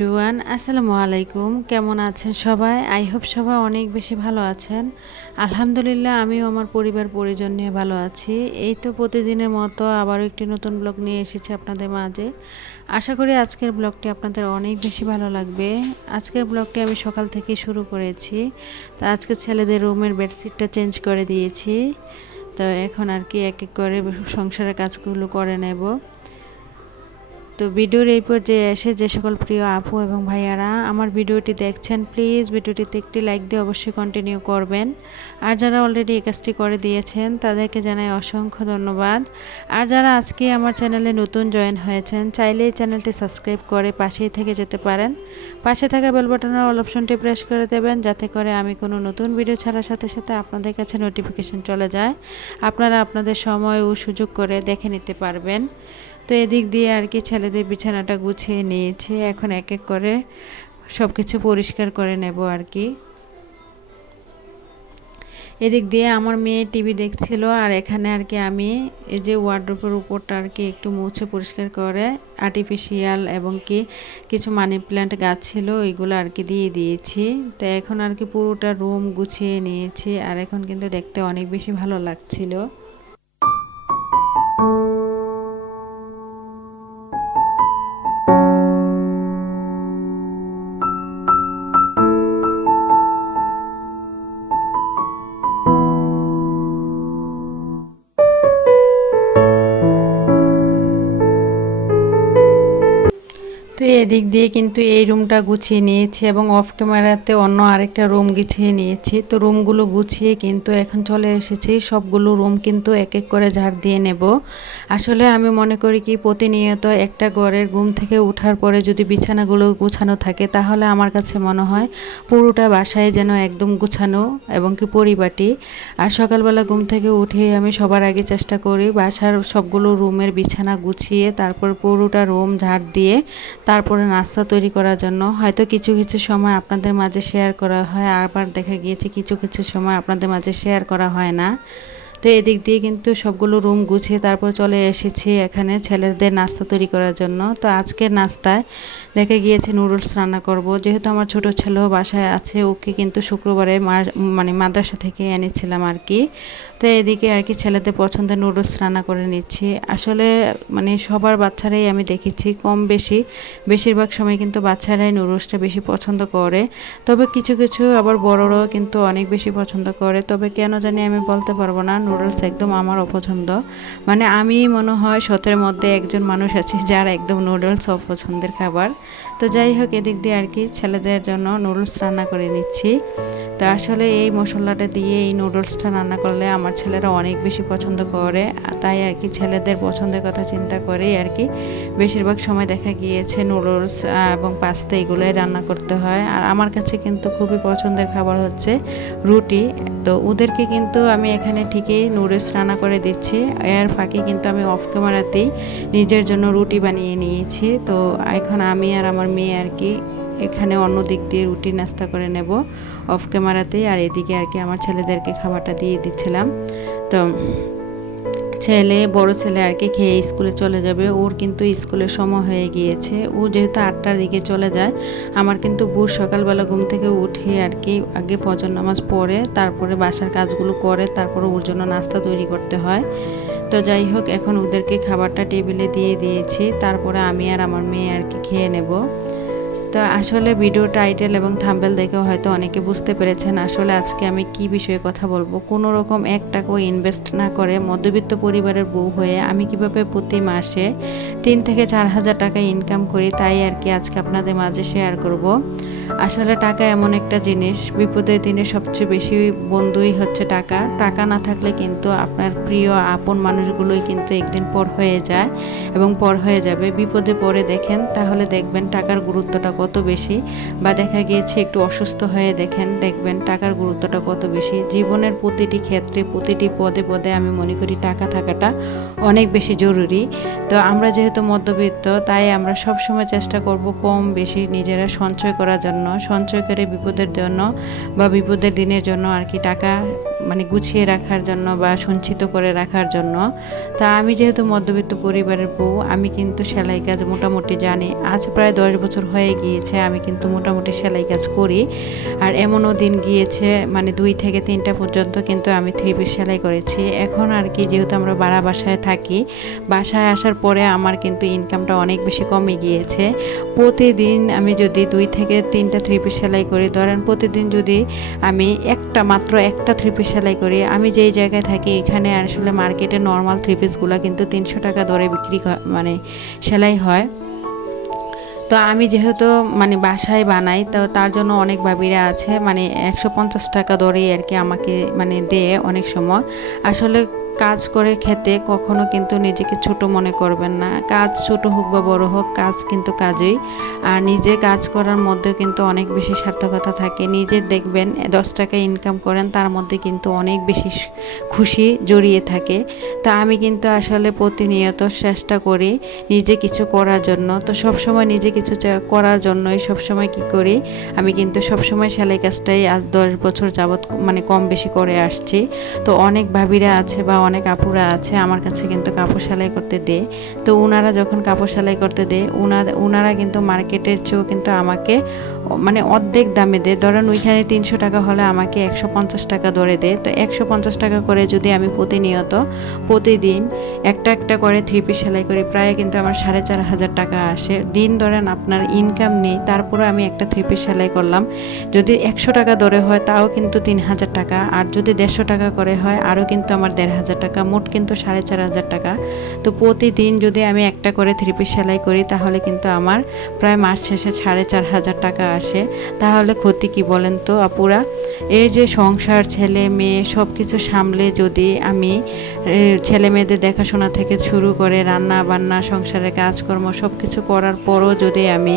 Everyone, আসসালামু আলাইকুম। কেমন আছেন সবাই? আই হোপ সবাই অনেক বেশি ভালো আছেন। আলহামদুলিল্লাহ, আমিও আমার পরিবার, পরিজন নিয়ে ভালো আছি। এই তো প্রতিদিনের মতো আবারও একটি নতুন ব্লগ নিয়ে এসেছি আপনাদের মাঝে। আশা করি আজকের ব্লগটি আপনাদের অনেক বেশি ভালো লাগবে। আজকের ব্লগটি আমি সকাল থেকে শুরু করেছি। তো আজকে ছেলেদের রুমের বেডশিটটা চেঞ্জ করে দিয়েছি। তো এখন আর কি এক এক করে সংসারের কাজগুলো করে নেব। তো ভিডিওর এই পর্যায়ে এসে যে সকল প্রিয় আপু এবং ভাইয়ারা আমার ভিডিওটি দেখছেন প্লিজ ভিডিওটিতে একটি লাইক দিয়ে অবশ্যই কন্টিনিউ করবেন। আর যারা অলরেডি এই কাজটি করে দিয়েছেন, তাদেরকে জানাই অসংখ্য ধন্যবাদ। আর যারা আজকে আমার চ্যানেলে নতুন জয়েন হয়েছেন, চাইলে এই চ্যানেলটি সাবস্ক্রাইব করে পাশেই থেকে যেতে পারেন। পাশে থাকা বেল বাটনের অল অপশনটি প্রেস করে দেবেন, যাতে করে আমি কোনো নতুন ভিডিও ছাড়ার সাথে সাথে আপনাদের কাছে নোটিফিকেশন চলে যায়। আপনারা আপনাদের সময় ও সুযোগ করে দেখে নিতে পারবেন। তো এদিক দিয়ে আর কি ছেলেদের বিছানাটা গুছিয়ে নিয়েছে। এখন এক এক করে সব কিছু পরিষ্কার করে নেব আর কি। এদিক দিয়ে আমার মেয়ে টিভি দেখছিল আর এখানে আর কি আমি এই যে ওয়ার্ড্রোপের উপরটা আর কি একটু মুছে পরিষ্কার করে আর্টিফিশিয়াল এবং কি কিছু মানি প্ল্যান্ট গাছ ছিল ওইগুলো আর কি দিয়ে দিয়েছি। তো এখন আর কি পুরোটা রুম গুছিয়ে নিয়েছি আর এখন কিন্তু দেখতে অনেক বেশি ভালো লাগছিল। এদিক দিয়ে কিন্তু এই রুমটা গুছিয়ে নিয়েছি এবং অফ ক্যামেরাতে অন্য আরেকটা রুম গুছিয়ে নিয়েছি। তো রুমগুলো গুছিয়ে কিন্তু এখন চলে এসেছি। সবগুলো রুম কিন্তু এক এক করে ঝাড় দিয়ে নেব। আসলে আমি মনে করি কি, প্রতিনিয়ত একটা ঘরের ঘুম থেকে ওঠার পরে যদি বিছানাগুলো গুছানো থাকে, তাহলে আমার কাছে মনে হয় পুরোটা বাসায় যেন একদম গুছানো এবং কি পরিপাটি। আর সকালবেলা ঘুম থেকে উঠে আমি সবার আগে চেষ্টা করি বাসার সবগুলো রুমের বিছানা গুছিয়ে, তারপর পুরোটা রুম ঝাড় দিয়ে, তারপরে নাস্তা তৈরি করার জন্য। হয়তো কিছু কিছু সময় আপনাদের মাঝে শেয়ার করা হয়, আবার দেখা গিয়েছে কিছু কিছু সময় আপনাদের মাঝে শেয়ার করা হয় না। তো এদিক দিয়ে কিন্তু সবগুলো রুম গুছিয়ে তারপর চলে এসেছি এখানে ছেলেদের নাস্তা তৈরি করার জন্য। তো আজকের নাস্তায় দেখে গিয়েছে নুডলস রান্না করব। যেহেতু আমার ছোট ছেলেও বাসায় আছে, ওকে কিন্তু শুক্রবারে মানে মাদ্রাসা থেকে এনেছিলাম আর কি। তো এদিকে আর কি ছেলেদের পছন্দের নুডলস রান্না করে নিচ্ছি। আসলে মানে সবার বাচ্চারাই আমি দেখেছি কম বেশি। বেশিরভাগ সময় কিন্তু বাচ্চারাই নুডলসটা বেশি পছন্দ করে। তবে কিছু কিছু আবার বড়রাও কিন্তু অনেক বেশি পছন্দ করে। তবে কেন জানি আমি বলতে পারব না নুডলস একদম আমার অপছন্দ। মানে আমি মনে হয় শতের মধ্যে একজন মানুষ আছে যার একদম নুডলস অপছন্দের খাবার। তো যাই হোক, এদিক দিয়ে আর কি ছেলেদের জন্য নুডলস রান্না করে নিচ্ছি। তো আসলে এই মশলাটা দিয়ে এই নুডলসটা রান্না করলে আমার ছেলেরা অনেক বেশি পছন্দ করে, তাই আর কি ছেলেদের পছন্দের কথা চিন্তা করেই আর কি বেশিরভাগ সময় দেখা গিয়েছে নুডলস এবং পাস্তা এগুলোই রান্না করতে হয়। আর আমার কাছে কিন্তু খুবই পছন্দের খাবার হচ্ছে রুটি। তো ওদেরকে কিন্তু আমি এখানে ঠিকই নুডলস রান্না করে দিচ্ছি। এর ফাঁকে কিন্তু আমি অফ ক্যামেরাতেই নিজের জন্য রুটি বানিয়ে নিয়েছি। তো এখন আমি আর আমার মেয়ে আর কি এখানে অন্য দিক দিয়ে রুটি নাস্তা করে নেব অফ ক্যামেরাতেই আর এদিকে আর কি আমার ছেলেদেরকে খাবারটা দিয়ে দিচ্ছিলাম। তো ছেলে, বড় ছেলে আর কি খেয়ে স্কুলে চলে যাবে। ওর কিন্তু স্কুলের সময় হয়ে গিয়েছে। ও যেহেতু আটটার দিকে চলে যায়, আমার কিন্তু ভোর সকালবেলা ঘুম থেকে উঠে আর কি আগে ফজর নামাজ পড়ে, তারপরে বাসার কাজগুলো করে, তারপরে ওর জন্য নাস্তা তৈরি করতে হয়। তো যাই হোক, এখন ওদেরকে খাবারটা টেবিলে দিয়ে দিয়েছি। তারপরে আমি আর আমার মেয়ে আর কি খেয়ে নেব। তো আসলে ভিডিও টাইটেল এবং থাম্বেল দেখে হয়তো অনেকে বুঝতে পেরেছেন আসলে আজকে আমি কি বিষয়ে কথা বলব। কোনো রকম এক টাকাও ইনভেস্ট না করে মধ্যবিত্ত পরিবারের বউ হয়ে আমি কীভাবে প্রতি মাসে তিন থেকে চার হাজার টাকা ইনকাম করি তাই আর কি আজকে আপনাদের মাঝে শেয়ার করব। আসলে টাকা এমন একটা জিনিস, বিপদের দিনে সবচেয়ে বেশি বন্ধুই হচ্ছে টাকা। টাকা না থাকলে কিন্তু আপনার প্রিয় আপন মানুষগুলোই কিন্তু একদিন পর হয়ে যায় এবং পর হয়ে যাবে। বিপদে পরে দেখেন, তাহলে দেখবেন টাকার গুরুত্বটা কত বেশি বা দেখা গিয়েছে একটু অসুস্থ হয়ে দেখেন, দেখবেন টাকার গুরুত্বটা কত বেশি। জীবনের প্রতিটি ক্ষেত্রে, প্রতিটি পদে পদে আমি মনে করি টাকা থাকাটা অনেক বেশি জরুরি। তো আমরা যেহেতু মধ্যবিত্ত, তাই আমরা সব সময় চেষ্টা করব কম বেশি নিজেরা সঞ্চয় করার জন্য, সঞ্চয় করে বিপদের জন্য বা বিপদের দিনের জন্য আর কি টাকা মানে গুছিয়ে রাখার জন্য বা সঞ্চিত করে রাখার জন্য। তা আমি যেহেতু মধ্যবিত্ত পরিবারের বউ, আমি কিন্তু সেলাই কাজ মোটামুটি জানি। আজ প্রায় দশ বছর হয়ে গিয়েছে, আমি কিন্তু মোটামুটি সেলাই কাজ করি। আর এমনও দিন গিয়েছে মানে দুই থেকে তিনটা পর্যন্ত কিন্তু আমি থ্রি পিস সেলাই করেছি। এখন আর কি যেহেতু আমরা বাড়া বাসায় থাকি, বাসায় আসার পরে আমার কিন্তু ইনকামটা অনেক বেশি কমে গিয়েছে। প্রতিদিন আমি যদি দুই থেকে তিনটা থ্রি পিস সেলাই করি, ধরেন প্রতিদিন যদি আমি একটা, মাত্র একটা থ্রি পিস সেলাই করি। আমি যেই জায়গায় থাকি এখানে আসলে মার্কেটে নর্মাল থ্রি পিসগুলো কিন্তু তিনশো টাকা দরে বিক্রি মানে সেলাই হয়। তো আমি যেহেতু মানে বাসায় বানাই, তো তার জন্য অনেক বাবিরা আছে মানে একশো পঞ্চাশ টাকা দরেই আর কি আমাকে মানে দেয় অনেক সময়। আসলে কাজ করে খেতে কখনো কিন্তু নিজেকে ছোট মনে করবেন না। কাজ ছোট হোক বা বড় হোক, কাজ কিন্তু কাজই। আর নিজে কাজ করার মধ্যেও কিন্তু অনেক বেশি সার্থকতা থাকে। নিজে দেখবেন দশ টাকা ইনকাম করেন, তার মধ্যে কিন্তু অনেক বেশি খুশি জড়িয়ে থাকে। তো আমি কিন্তু আসলে প্রতিনিয়ত চেষ্টা করি নিজে কিছু করার জন্য। তো সব সময় নিজে কিছু করার জন্যই সব সময় কি করি? আমি কিন্তু সব সময় সেলাই কাজটাই আজ দশ বছর যাবৎ মানে কম বেশি করে আসছি। তো অনেক ভাবিরা আছে বা অনেক আপুরা আছে, আমার কাছে কিন্তু কাপড় সেলাই করতে দেয় তো ওনারা যখন কাপড় সেলাই করতে দেয় ওনারা কিন্তু মার্কেটের চেয়েও কিন্তু আমাকে মানে অর্ধেক দামে দেয় ধরেন ওইখানে তিনশো টাকা হলে আমাকে একশো পঞ্চাশ টাকা ধরে দেয় তো একশো পঞ্চাশ টাকা করে যদি আমি প্রতিনিয়ত, প্রতিদিন একটা একটা করে থ্রি পিস সেলাই করি, প্রায় কিন্তু আমার সাড়ে চার হাজার টাকা আসে। দিন ধরেন আপনার ইনকাম নেই তারপরে আমি একটা থ্রি পিস সেলাই করলাম। যদি একশো টাকা ধরে হয়, তাও কিন্তু তিন হাজার টাকা। আর যদি দেড়শো টাকা করে হয়, আরও কিন্তু আমার দেড় হাজার টাকা। মোট কিন্তু সাড়ে চার হাজার টাকা। তো প্রতিদিন যদি আমি একটা করে থ্রি পিস সেলাই করি, তাহলে কিন্তু আমার প্রায় মাস শেষে সাড়ে চার হাজার টাকা আসে, তাহলে ক্ষতি কি বলেন তো আপুরা? এই যে সংসার, ছেলে, মেয়ে সব কিছু সামলে যদি আমি ছেলে মেয়েদের দেখাশোনা থেকে শুরু করে রান্না বান্না, সংসারের কাজকর্ম সব কিছু করার পরও যদি আমি,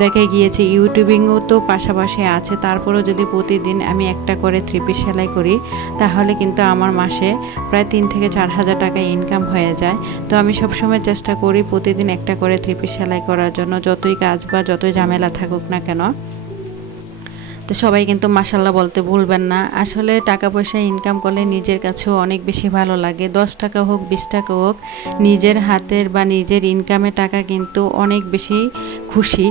দেখে গিয়েছি ইউটিউবিংও তো পাশাপাশি আছে, তারপরেও যদি প্রতিদিন আমি একটা করে থ্রি পিস সেলাই করি, তাহলে কিন্তু আমার মাসে প্রায় তিন থেকে চার হাজার টাকা ইনকাম হয়ে যায়। তো আমি সবসময় চেষ্টা করি প্রতিদিন একটা করে থ্রি পিস সেলাই করার জন্য, যতই কাজ বা যতই ঝামেলা থাকুক না কেন তো সবাই কিন্তু মাসাল্লাহ বলতে ভুলবেন না। আসলে টাকা পয়সা ইনকাম করলে নিজের কাছেও অনেক বেশি ভালো লাগে। দশ টাকা হোক, বিশ টাকা হোক, নিজের হাতের বা নিজের ইনকামে টাকা কিন্তু অনেক বেশি খুশি।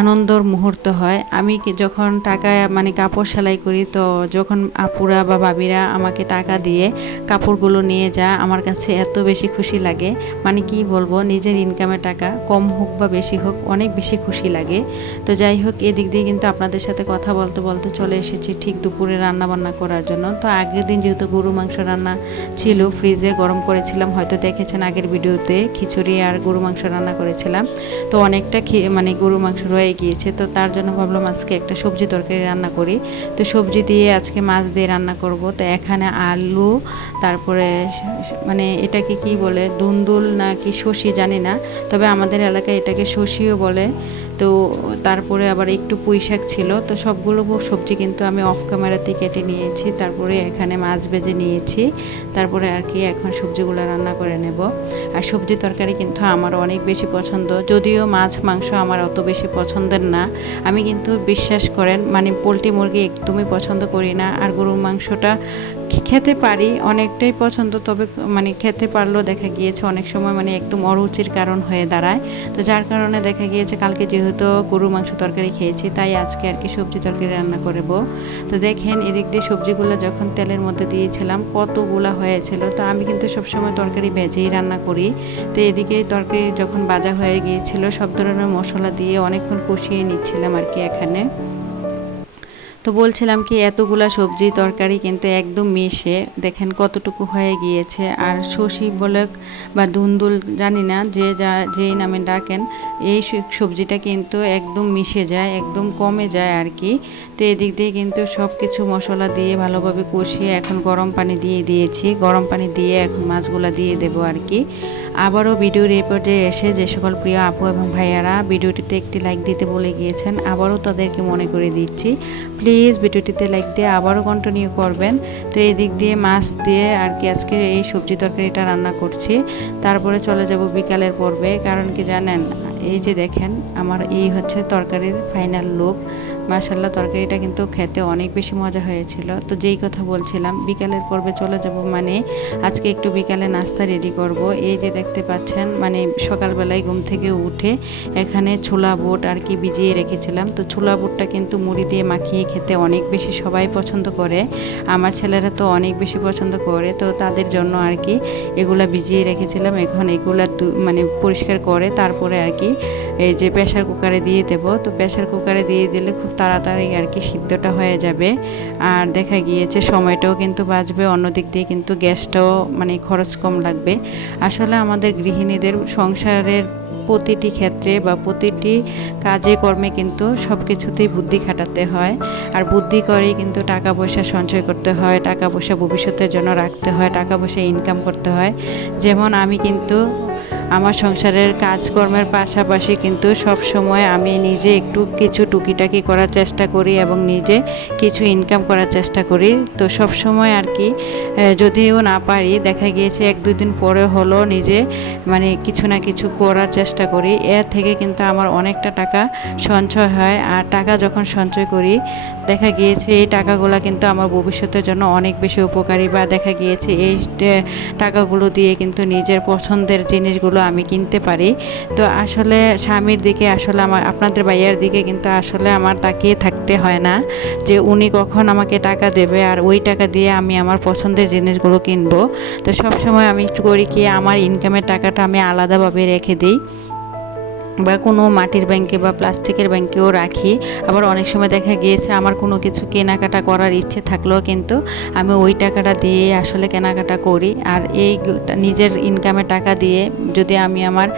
আনন্দর মুহূর্ত হয়। আমি যখন টাকা মানে কাপড় সেলাই করি, তো যখন আপুরা বা বাবিরা আমাকে টাকা দিয়ে কাপড়গুলো নিয়ে যা আমার কাছে এত বেশি খুশি লাগে। মানে কি বলব, নিজের ইনকামের টাকা কম হোক বা বেশি হোক, অনেক বেশি খুশি লাগে। তো যাই হোক, এদিক দিয়ে কিন্তু আপনাদের সাথে কথা বলতে বলতে চলে এসেছি ঠিক দুপুরে রান্না বান্না করার জন্য। তো আগের দিন যেহেতু গরু মাংস রান্না ছিল, ফ্রিজে গরম করেছিলাম, হয়তো দেখেছেন আগের ভিডিওতে, খিচুড়ি আর গরু মাংস রান্না করেছিলাম। তো অনেকটা মানে গরু মাংস রয়ে গিয়েছে, তো তার জন্য ভাবলাম আজকে একটা সবজি তরকারি রান্না করি। তো সবজি দিয়ে আজকে মাছ দিয়ে রান্না করব। তো এখানে আলু, তারপরে মানে এটাকে কি বলে, দুন্দুল না কি শশি জানি না, তবে আমাদের এলাকায় এটাকে শশিও বলে। তো তারপরে আবার একটু পুঁই শাক ছিল, তো সবগুলো সবজি কিন্তু আমি অফ ক্যামেরাতে কেটে নিয়েছি, তারপরে এখানে মাছ ভেজে নিয়েছি, তারপরে আর কি এখন সবজিগুলো রান্না করে নেব। আর সবজি তরকারি কিন্তু আমার অনেক বেশি পছন্দ, যদিও মাছ, মাংস আমার অত বেশি পছন্দের না। আমি কিন্তু বিশ্বাস করেন মানে পোলট্রি মুরগি একদমই পছন্দ করি না, আর গরুর মাংসটা খেতে পারি, অনেকটাই পছন্দ, তবে মানে খেতে পারলেও দেখা গিয়েছে অনেক সময় মানে একদম অরুচির কারণ হয়ে দাঁড়ায়। তো যার কারণে দেখা গিয়েছে কালকে যেহেতু গরু মাংস তরকারি খেয়েছি, তাই আজকে আর কি সবজি তরকারি রান্না করব। তো দেখেন এদিক দিয়ে সবজিগুলো যখন তেলের মধ্যে দিয়েছিলাম, কতগুলা হয়েছিল। তো আমি কিন্তু সবসময় তরকারি ভেজেই রান্না করি। তো এদিকে তরকারি যখন বাজা হয়ে গিয়েছিল, সব ধরনের মশলা দিয়ে অনেকক্ষণ কষিয়ে নিচ্ছিলাম আর কি এখানে। তো বলছিলাম কি, এতগুলা সবজি তরকারি কিন্তু একদম মিশে। দেখেন কতটুকু হয়ে গিয়েছে। আর শশি বলে বা দুন্দুল, জানি না, যে যা, যেই নামে ডাকেন, এই সবজিটা কিন্তু একদম মিশে যায়, একদম কমে যায় আর কি। তো এদিক দিয়ে কিন্তু সব কিছু মশলা দিয়ে ভালোভাবে কষিয়ে এখন গরম পানি দিয়ে দিয়েছি। গরম পানি দিয়ে এখন মাছগুলা দিয়ে দেবো আর কি। আবারও ভিডিওর এই পর্যায়ে এসে যে সকল প্রিয় আপু এবং ভাইয়ারা ভিডিওটিতে একটি লাইক দিতে বলে গিয়েছেন, আবারও তাদেরকে মনে করে দিচ্ছি প্লিজ ভিডিওটিতে লাইক দিয়ে আবারও কন্টিনিউ করবেন। তো এই দিক দিয়ে মাছ দিয়ে আর কি আজকে এই সবজি তরকারিটা রান্না করছি। তারপরে চলে যাব বিকালের পর্বে, কারণ কি জানেন, এই যে দেখেন, আমার এই হচ্ছে তরকারির ফাইনাল লুক মাসাল্লাহ তরকারিটা কিন্তু খেতে অনেক বেশি মজা হয়েছিল। তো যেই কথা বলছিলাম, বিকালের পর্বে চলে যাব মানে আজকে একটু বিকালে নাস্তা রেডি করব। এই যে দেখতে পাচ্ছেন মানে সকালবেলায় ঘুম থেকে উঠে এখানে ছোলা বুট আর কি ভিজিয়ে রেখেছিলাম। তো ছোলা বুটটা কিন্তু মুড়ি দিয়ে মাখিয়ে খেতে অনেক বেশি সবাই পছন্দ করে। আমার ছেলেরা তো অনেক বেশি পছন্দ করে, তো তাদের জন্য আর কি এগুলা ভিজিয়ে রেখেছিলাম। এখন এগুলা মানে পরিষ্কার করে তারপরে আর কি এই যে প্রেশার কুকারে দিয়ে দেব। তো প্রেশার কুকারে দিয়ে দিলে খুব তাড়াতাড়ি আর কি সিদ্ধটা হয়ে যাবে। আর দেখা গিয়েছে সময়টাও কিন্তু বাঁচবে, অন্যদিক দিয়ে কিন্তু গ্যাসটাও মানে খরচ কম লাগবে। আসলে আমাদের গৃহিণীদের সংসারের প্রতিটি ক্ষেত্রে বা প্রতিটি কাজে কর্মে কিন্তু সব কিছুতেই বুদ্ধি খাটাতে হয়। আর বুদ্ধি করেই কিন্তু টাকা পয়সা সঞ্চয় করতে হয়, টাকা পয়সা ভবিষ্যতের জন্য রাখতে হয়, টাকা পয়সা ইনকাম করতে হয়। যেমন আমি কিন্তু আমার সংসারের কাজকর্মের পাশাপাশি কিন্তু সব সময় আমি নিজে একটু কিছু টুকিটাকি করার চেষ্টা করি এবং নিজে কিছু ইনকাম করার চেষ্টা করি। তো সব সময় আর কি যদিও না পারি, দেখা গিয়েছে এক দুই দিন পরে হলো নিজে মানে কিছু না কিছু করার চেষ্টা করি। এর থেকে কিন্তু আমার অনেকটা টাকা সঞ্চয় হয় আর টাকা যখন সঞ্চয় করি, দেখা গিয়েছে এই টাকাগুলো কিন্তু আমার ভবিষ্যতের জন্য অনেক বেশি উপকারী বা দেখা গিয়েছে এই টাকাগুলো দিয়ে কিন্তু নিজের পছন্দের জিনিসগুলো আমি কিনতে পারি। তো আসলে স্বামীর দিকে আসলে আমার, আপনাদের ভাইয়ার দিকে কিন্তু আসলে আমার তাকিয়ে থাকতে হয় না যে উনি কখন আমাকে টাকা দেবে আর ওই টাকা দিয়ে আমি আমার পছন্দের জিনিসগুলো কিনবো। তো সবসময় আমি একটু করি কি আমার ইনকামের টাকাটা আমি আলাদাভাবে রেখে দিই। বা কোনো মাটির ব্যাংকে বা প্লাস্টিকের ব্যাংকেও রাখি। আবার অনেক সময় দেখা গিয়েছে আমার কোনো কিছু কেনাকাটা করার ইচ্ছে থাকলেও কিন্তু আমি ওই টাকাটা দিয়ে আসলে কেনাকাটা করি। আর এই নিজের ইনকামের টাকা দিয়ে যদি আমি আমার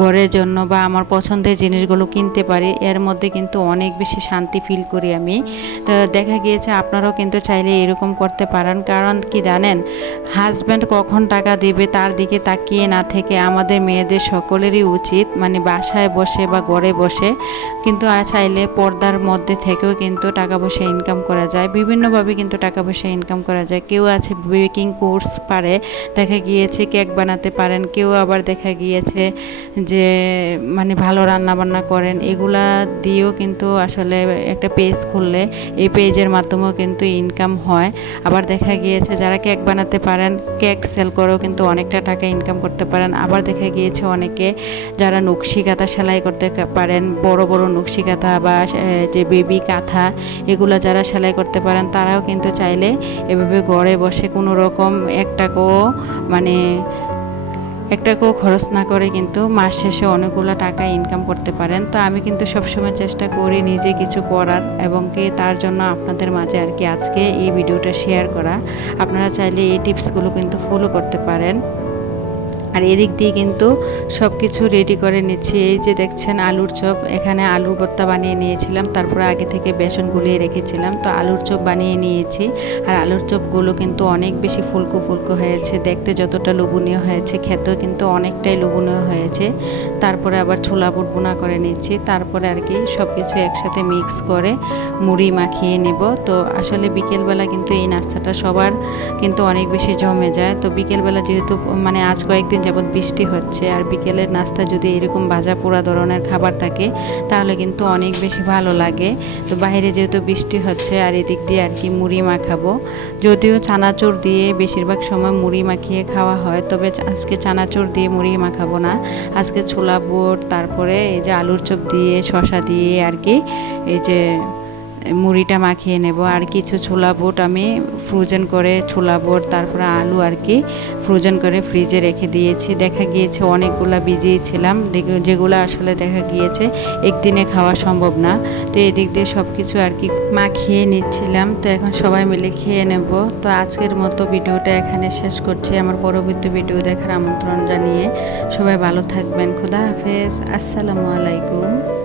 ঘরের জন্য বা আমার পছন্দের জিনিসগুলো কিনতে পারি, এর মধ্যে কিন্তু অনেক বেশি শান্তি ফিল করি আমি। তো দেখা গিয়েছে আপনারাও কিন্তু চাইলে এরকম করতে পারেন। কারণ কি জানেন হাজব্যান্ড কখন টাকা দেবে তার দিকে তাকিয়ে না থেকে আমাদের মেয়েদের সকলেরই উচিত মানে বাসায় বাসায় বসে বা ঘরে বসে কিন্তু চাইলে পর্দার মধ্যে থেকেও কিন্তু টাকা পয়সা ইনকাম করা যায়। বিভিন্নভাবে কিন্তু টাকা পয়সা ইনকাম করা যায়। কেউ আছে বেকিং কোর্স পারে, দেখা গিয়েছে কেক বানাতে পারেন, কেউ আবার দেখা গিয়েছে যে মানে ভালো রান্না বান্না করেন। এগুলা দিয়েও কিন্তু আসলে একটা পেজ খুললে এই পেজের মাধ্যমেও কিন্তু ইনকাম হয়। আবার দেখা গিয়েছে যারা কেক বানাতে পারেন কেক সেল করেও কিন্তু অনেকটা টাকা ইনকাম করতে পারেন। আবার দেখা গিয়েছে অনেকে যারা নকশি কাঁথা সেলাই করতে পারেন, বড় বড় নকশি কাঁথা বা যে বেবি কাঁথা, এগুলো যারা সেলাই করতে পারেন, তারাও কিন্তু চাইলে এভাবে ঘরে বসে কোনো রকম একটা একটাকেও মানে একটাকেও খরচ না করে কিন্তু মাস শেষে অনেকগুলো টাকা ইনকাম করতে পারেন। তো আমি কিন্তু সবসময় চেষ্টা করি নিজে কিছু করার এবং কি তার জন্য আপনাদের মাঝে আর কি আজকে এই ভিডিওটা শেয়ার করা। আপনারা চাইলে এই টিপসগুলো কিন্তু ফলো করতে পারেন। আর এদিক দিয়ে কিন্তু সব কিছু রেডি করে নিচ্ছি। এই যে দেখছেন আলুর চপ, এখানে আলুর ভর্তা বানিয়ে নিয়েছিলাম, তারপরে আগে থেকে বেসন গুলিয়ে রেখেছিলাম। তো আলুর চপ বানিয়ে নিয়েছি, আর আলুর চপগুলো কিন্তু অনেক বেশি ফুলকো ফুলকো হয়েছে। দেখতে যতটা লোভনীয় হয়েছে, খেতেও কিন্তু অনেকটাই লোভনীয় হয়েছে। তারপরে আবার ছোলা বুট বোনা করে নিচ্ছি, তারপরে আর কি সব কিছু একসাথে মিক্স করে মুড়ি মাখিয়ে নেব। তো আসলে বিকেলবেলা কিন্তু এই নাস্তাটা সবার কিন্তু অনেক বেশি জমে যায়। তো বিকেলবেলা যেহেতু মানে আজ কয়েকদিন যাবৎ বৃষ্টি হচ্ছে আর বিকেলের নাস্তা যদি এরকম ভাজা পোড়া ধরনের খাবার থাকে, তাহলে কিন্তু অনেক বেশি ভালো লাগে। তো বাইরে যেহেতু বৃষ্টি হচ্ছে আর এদিক দিয়ে আর কি মুড়ি মাখাবো, যদিও চানাচুর দিয়ে বেশিরভাগ সময় মুড়ি মাখিয়ে খাওয়া হয়, তবে আজকে চানাচুর দিয়ে মুড়ি মাখাবো না। আজকে ছোলা বুট, তারপরে এই যে আলুর চপ দিয়ে শশা দিয়ে আর কি, এই যে মুড়িটা মাখিয়ে নেব আর কিছু ছোলা বুট আমি ফ্রোজেন করে ছোলা বুট, তারপরে আলু আর কি ফ্রোজেন করে ফ্রিজে রেখে দিয়েছি। দেখা গিয়েছে অনেকগুলা ভিজিয়েছিলাম যেগুলো আসলে দেখা গিয়েছে একদিনে খাওয়া সম্ভব না। তো এদিক দিয়ে সব কিছু আর কি মাখিয়ে নিচ্ছিলাম। তো এখন সবাই মিলে খেয়ে নেব। তো আজকের মতো ভিডিওটা এখানে শেষ করছি। আমার পরবর্তী ভিডিও দেখার আমন্ত্রণ জানিয়ে সবাই ভালো থাকবেন। খুদা হাফেজ। আসসালামু আলাইকুম।